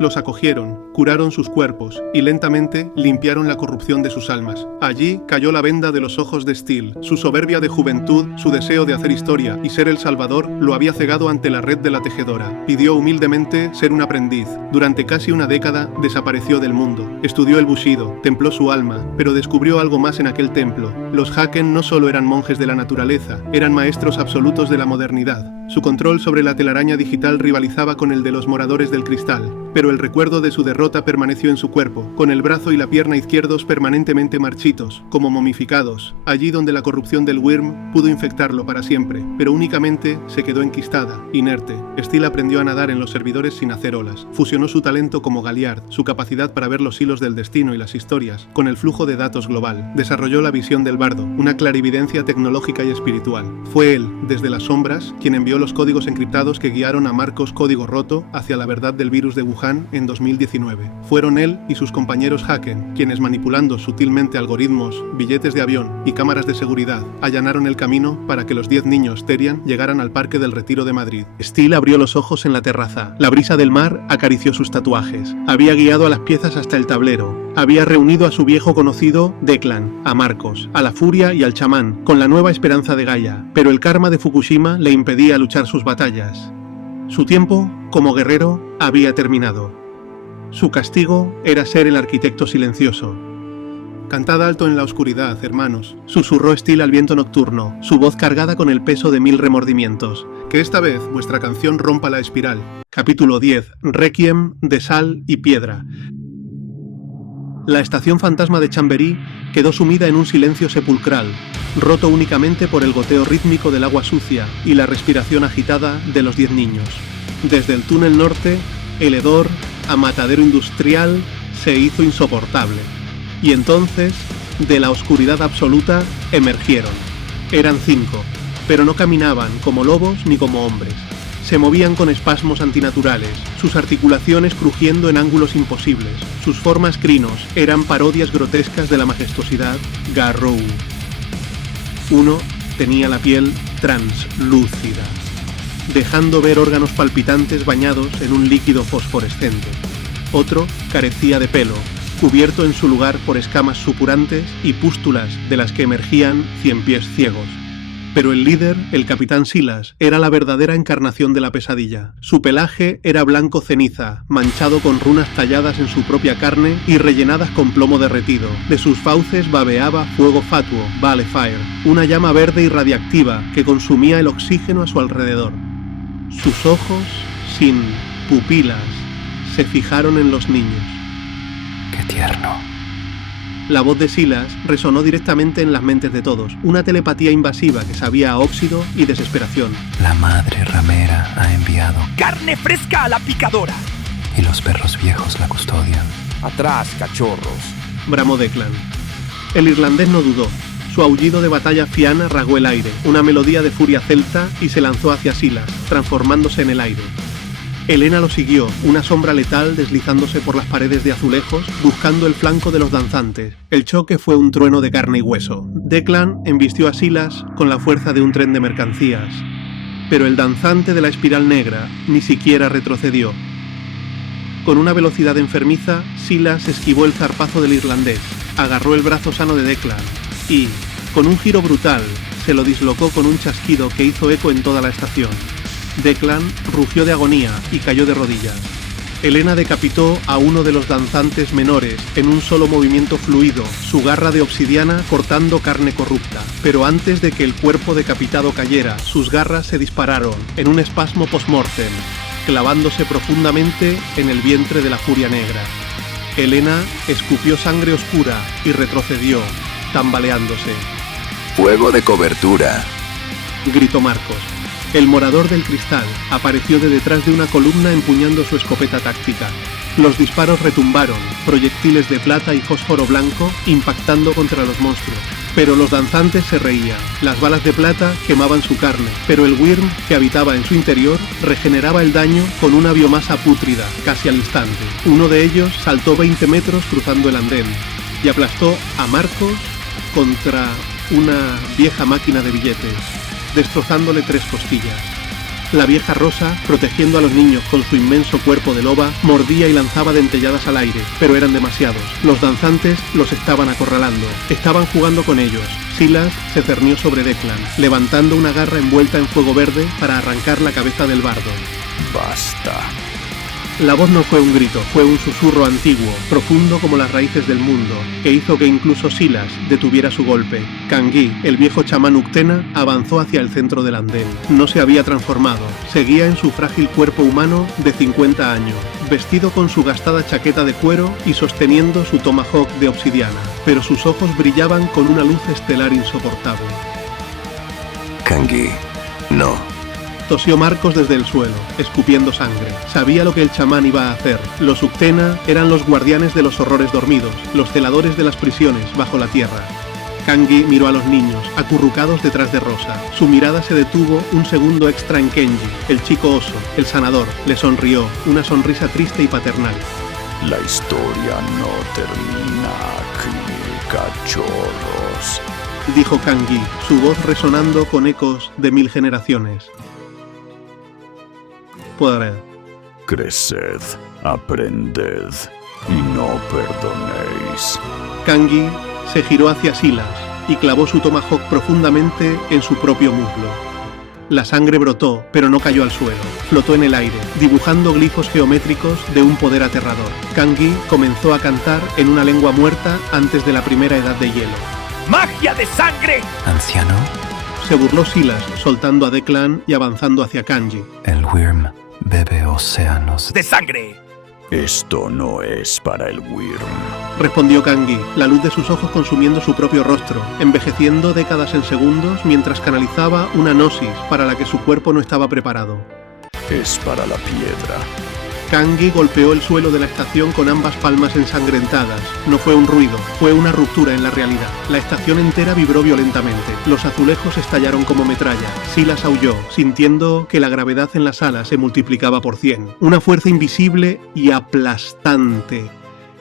Los acogieron, curaron sus cuerpos y lentamente limpiaron la corrupción de sus almas. Allí cayó la venda de los ojos de Steel. Su soberbia de juventud, su deseo de hacer historia y ser el salvador lo había cegado ante la red de la tejedora. Pidió humildemente ser un aprendiz. Durante casi una década desapareció del mundo. Estudió el Bushido, templó su alma, pero descubrió algo más en aquel templo. Los Haken no solo eran monjes de la naturaleza, eran maestros absolutos de la modernidad. Su control sobre la telaraña digital rivalizaba con el de los moradores del cristal, pero el recuerdo de su derrota permaneció en su cuerpo, con el brazo y la pierna izquierdos permanentemente marchitos, como momificados, allí donde la corrupción del Wyrm pudo infectarlo para siempre, pero únicamente se quedó enquistada, inerte. Steel aprendió a nadar en los servidores sin hacer olas. Fusionó su talento como Galliard, su capacidad para ver los hilos del destino y las historias, con el flujo de datos global. Desarrolló la visión del bardo, una clarividencia tecnológica y espiritual. Fue él, desde las sombras, quien envió escribió los códigos encriptados que guiaron a Marcos Código Roto hacia la verdad del virus de Wuhan en 2019. Fueron él y sus compañeros Haken quienes, manipulando sutilmente algoritmos, billetes de avión y cámaras de seguridad, allanaron el camino para que los 10 niños Terian llegaran al Parque del Retiro de Madrid. Steele abrió los ojos en la terraza. La brisa del mar acarició sus tatuajes. Había guiado a las piezas hasta el tablero. Había reunido a su viejo conocido Declan, a Marcos, a la Furia y al chamán, con la nueva esperanza de Gaia, pero el karma de Fukushima le impedía luchar sus batallas. Su tiempo, como guerrero, había terminado. Su castigo era ser el arquitecto silencioso. Cantad alto en la oscuridad, hermanos, susurró Steele al viento nocturno, su voz cargada con el peso de 1000 remordimientos. Que esta vez vuestra canción rompa la espiral. Capítulo 10. Requiem de sal y piedra. La estación fantasma de Chamberí quedó sumida en un silencio sepulcral, roto únicamente por el goteo rítmico del agua sucia y la respiración agitada de los 10 niños. Desde el túnel norte, el hedor a matadero industrial se hizo insoportable. Y entonces, de la oscuridad absoluta, emergieron. Eran 5, pero no caminaban como lobos ni como hombres. Se movían con espasmos antinaturales, sus articulaciones crujiendo en ángulos imposibles. Sus formas crinos eran parodias grotescas de la majestuosidad Garou. Uno tenía la piel translúcida, dejando ver órganos palpitantes bañados en un líquido fosforescente. Otro carecía de pelo, cubierto en su lugar por escamas supurantes y pústulas de las que emergían 100 pies ciegos. Pero el líder, el capitán Silas, era la verdadera encarnación de la pesadilla. Su pelaje era blanco ceniza, manchado con runas talladas en su propia carne y rellenadas con plomo derretido. De sus fauces babeaba fuego fatuo, Vale Fire, una llama verde y radiactiva que consumía el oxígeno a su alrededor. Sus ojos, sin pupilas, se fijaron en los niños. ¡Qué tierno! La voz de Silas resonó directamente en las mentes de todos, una telepatía invasiva que sabía a óxido y desesperación. La madre ramera ha enviado ¡carne fresca a la picadora! Y los perros viejos la custodian. ¡Atrás, cachorros! Bramó Declan. El irlandés no dudó. Su aullido de batalla fiana rasgó el aire, una melodía de furia celta, y se lanzó hacia Silas, transformándose en el aire. Elena lo siguió, una sombra letal deslizándose por las paredes de azulejos, buscando el flanco de los danzantes. El choque fue un trueno de carne y hueso. Declan embistió a Silas con la fuerza de un tren de mercancías. Pero el danzante de la espiral negra ni siquiera retrocedió. Con una velocidad enfermiza, Silas esquivó el zarpazo del irlandés, agarró el brazo sano de Declan y, con un giro brutal, se lo dislocó con un chasquido que hizo eco en toda la estación. Declan rugió de agonía y cayó de rodillas. Elena decapitó a uno de los danzantes menores en un solo movimiento fluido, su garra de obsidiana cortando carne corrupta. Pero antes de que el cuerpo decapitado cayera, sus garras se dispararon en un espasmo post-mortem, clavándose profundamente en el vientre de la furia negra. Elena escupió sangre oscura y retrocedió, tambaleándose. ¡Fuego de cobertura!, gritó Marcos. El morador del cristal apareció de detrás de una columna empuñando su escopeta táctica. Los disparos retumbaron, proyectiles de plata y fósforo blanco impactando contra los monstruos. Pero los danzantes se reían. Las balas de plata quemaban su carne, pero el Wyrm que habitaba en su interior regeneraba el daño con una biomasa pútrida, casi al instante. Uno de ellos saltó 20 metros cruzando el andén y aplastó a Marcos contra una vieja máquina de billetes, destrozándole 3 costillas. La vieja rosa, protegiendo a los niños con su inmenso cuerpo de loba, mordía y lanzaba dentelladas al aire, pero eran demasiados. Los danzantes los estaban acorralando, estaban jugando con ellos. Silas se cernió sobre Declan, levantando una garra envuelta en fuego verde para arrancar la cabeza del bardo. Basta. La voz no fue un grito, fue un susurro antiguo, profundo como las raíces del mundo, que hizo que incluso Silas detuviera su golpe. Kangui, el viejo chamán Uktena, avanzó hacia el centro del andén. No se había transformado, seguía en su frágil cuerpo humano de 50 años, vestido con su gastada chaqueta de cuero y sosteniendo su tomahawk de obsidiana, pero sus ojos brillaban con una luz estelar insoportable. Kangui, no. Tosió Marcos desde el suelo, escupiendo sangre. Sabía lo que el chamán iba a hacer. Los Uktena eran los guardianes de los horrores dormidos, los celadores de las prisiones bajo la tierra. Kangi miró a los niños, acurrucados detrás de Rosa. Su mirada se detuvo un segundo extra en Kenji, el chico oso, el sanador. Le sonrió, una sonrisa triste y paternal. La historia no termina aquí, cachorros, dijo Kangi, su voz resonando con ecos de 1000 generaciones. Podred. Creced, aprended y no perdonéis. Kangi se giró hacia Silas y clavó su tomahawk profundamente en su propio muslo. La sangre brotó, pero no cayó al suelo. Flotó en el aire, dibujando glifos geométricos de un poder aterrador. Kangi comenzó a cantar en una lengua muerta antes de la primera edad de hielo. ¡Magia de sangre! ¿Anciano? Se burló Silas, soltando a Declan y avanzando hacia Kangi. El Wyrm bebe océanos de sangre. Esto no es para el Wyrm, respondió Kangi, la luz de sus ojos consumiendo su propio rostro, envejeciendo décadas en segundos mientras canalizaba una gnosis para la que su cuerpo no estaba preparado. Es para la piedra. Kangi golpeó el suelo de la estación con ambas palmas ensangrentadas. No fue un ruido, fue una ruptura en la realidad. La estación entera vibró violentamente. Los azulejos estallaron como metralla. Silas aulló, sintiendo que la gravedad en la sala se multiplicaba por 100. Una fuerza invisible y aplastante.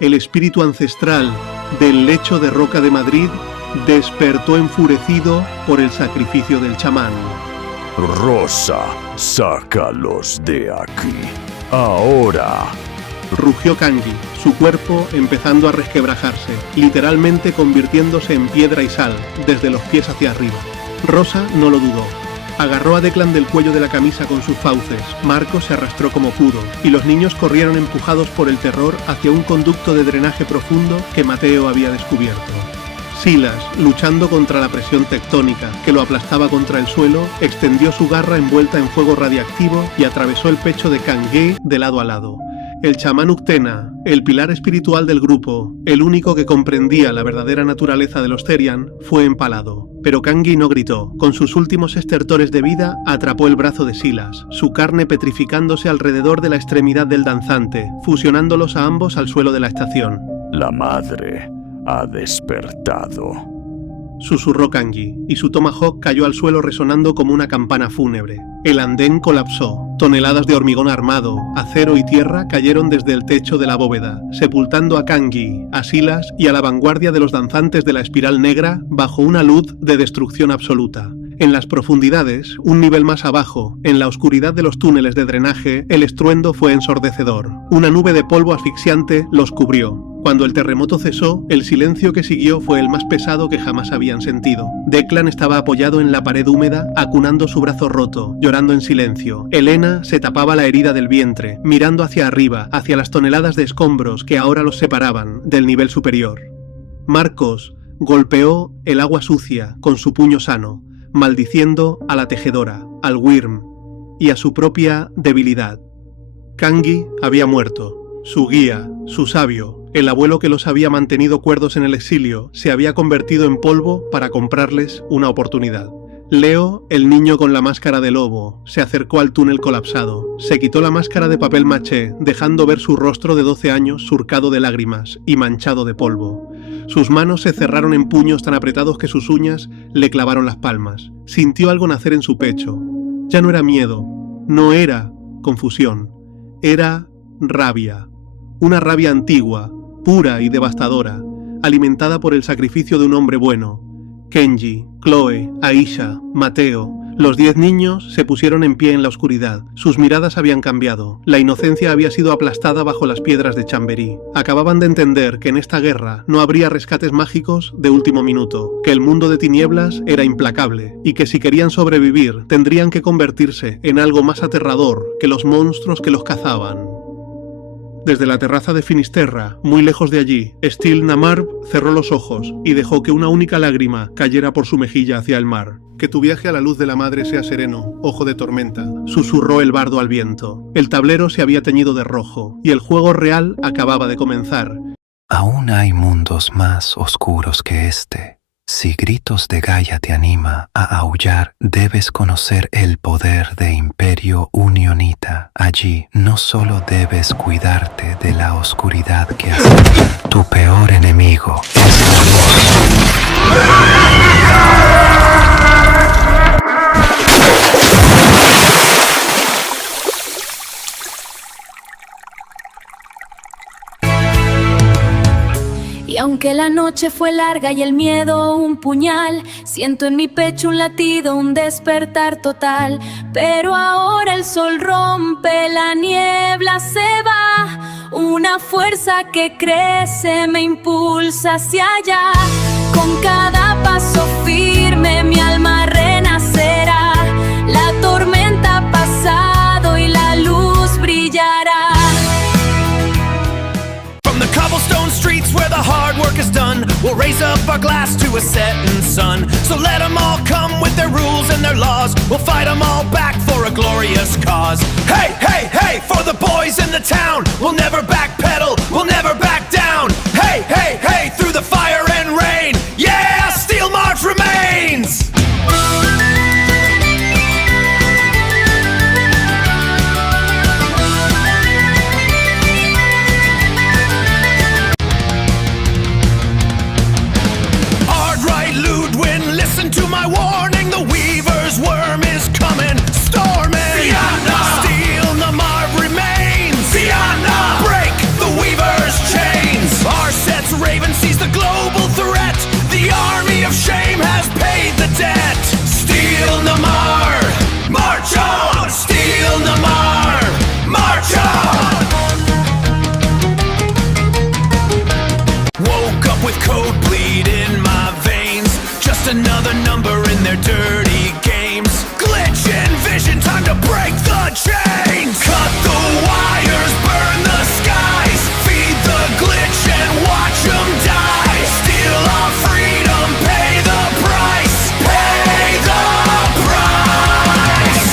El espíritu ancestral del lecho de roca de Madrid despertó enfurecido por el sacrificio del chamán. Rosa, sácalos de aquí. Ahora. Rugió Kangi, su cuerpo empezando a resquebrajarse, literalmente convirtiéndose en piedra y sal, desde los pies hacia arriba. Rosa no lo dudó. Agarró a Declan del cuello de la camisa con sus fauces. Marco se arrastró como pudo, y los niños corrieron empujados por el terror hacia un conducto de drenaje profundo que Mateo había descubierto. Silas, luchando contra la presión tectónica que lo aplastaba contra el suelo, extendió su garra envuelta en fuego radiactivo y atravesó el pecho de Kangi de lado a lado. El chamán Uktena, el pilar espiritual del grupo, el único que comprendía la verdadera naturaleza de los Therian, fue empalado. Pero Kangi no gritó. Con sus últimos estertores de vida, atrapó el brazo de Silas, su carne petrificándose alrededor de la extremidad del danzante, fusionándolos a ambos al suelo de la estación. La madre ha despertado, susurró Kangi, y su tomahawk cayó al suelo resonando como una campana fúnebre. El andén colapsó. Toneladas de hormigón armado, acero y tierra cayeron desde el techo de la bóveda, sepultando a Kangi, a Silas y a la vanguardia de los danzantes de la espiral negra bajo una luz de destrucción absoluta. En las profundidades, un nivel más abajo, en la oscuridad de los túneles de drenaje, el estruendo fue ensordecedor. Una nube de polvo asfixiante los cubrió. Cuando el terremoto cesó, el silencio que siguió fue el más pesado que jamás habían sentido. Declan estaba apoyado en la pared húmeda, acunando su brazo roto, llorando en silencio. Elena se tapaba la herida del vientre, mirando hacia arriba, hacia las toneladas de escombros que ahora los separaban del nivel superior. Marcos golpeó el agua sucia con su puño sano, maldiciendo a la tejedora, al Wyrm y a su propia debilidad. Kangi había muerto. Su guía, su sabio, el abuelo que los había mantenido cuerdos en el exilio, se había convertido en polvo para comprarles una oportunidad. Leo, el niño con la máscara de lobo, se acercó al túnel colapsado. Se quitó la máscara de papel maché, dejando ver su rostro de 12 años surcado de lágrimas y manchado de polvo. Sus manos se cerraron en puños tan apretados que sus uñas le clavaron las palmas. Sintió algo nacer en su pecho. Ya no era miedo, no era confusión, era rabia. Una rabia antigua, pura y devastadora, alimentada por el sacrificio de un hombre bueno. Kenji, Chloe, Aisha, Mateo, los 10 niños se pusieron en pie en la oscuridad. Sus miradas habían cambiado. La inocencia había sido aplastada bajo las piedras de Chamberí. Acababan de entender que en esta guerra no habría rescates mágicos de último minuto, que el mundo de tinieblas era implacable, y que si querían sobrevivir tendrían que convertirse en algo más aterrador que los monstruos que los cazaban. Desde la terraza de Finisterra, muy lejos de allí, Stil Namarv cerró los ojos y dejó que una única lágrima cayera por su mejilla hacia el mar. Que tu viaje a la luz de la madre sea sereno, ojo de tormenta, susurró el bardo al viento. El tablero se había teñido de rojo, y el juego real acababa de comenzar. Aún hay mundos más oscuros que este. Si Gritos de Gaia te anima a aullar, debes conocer el poder de Imperio Unionita. Allí no solo debes cuidarte de la oscuridad que hace tu peor enemigo es tu voz. Y aunque la noche fue larga y el miedo un puñal, siento en mi pecho un latido, un despertar total. Pero ahora el sol rompe, la niebla se va, una fuerza que crece me impulsa hacia allá. Con cada paso firme mi alma renacerá, la tormenta ha pasado y la luz brillará. From the cobblestone streets where the hard work is done, we'll raise up our glass to a setting sun. So let them all come with their rules and their laws, we'll fight them all back for a glorious cause. Hey, hey, hey, for the boys in the town, we'll never backpedal, we'll never back down. Hey, hey, hey, through the fire and rain, yeah, Steel March remains! Listen to my warning, the Weaver's worm is coming, storming. Fianna! Steel Namar remains. Fianna! Break the Weaver's chains. Arset's Raven sees the global threat. The army of shame has paid the debt. Steel Namar, march on! Steel Namar, march on! Woke up with code bleed in my veins. Just another number in their dirty games. Glitch in vision, time to break the chains. Cut the wires, burn the skies. Feed the glitch and watch them die. Steal our freedom, pay the price. Pay the price.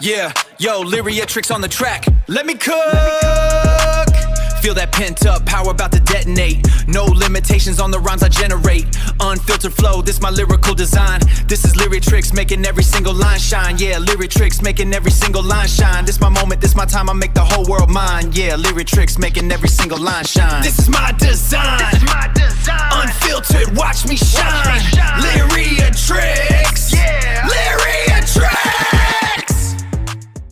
Yeah, yo, Lyriatrix on the track. Let me cook. Feel that pent-up power about to detonate. No limitations on the rhymes I generate. Unfiltered flow, this my lyrical design. This is Lyriatrix making every single line shine. Yeah, Lyriatrix making every single line shine. This my moment, this my time, I make the whole world mine. Yeah, Lyriatrix making every single line shine. This is my design. This is my design. Unfiltered, watch me shine. Lyriatrix. Yeah. Lyriatrix.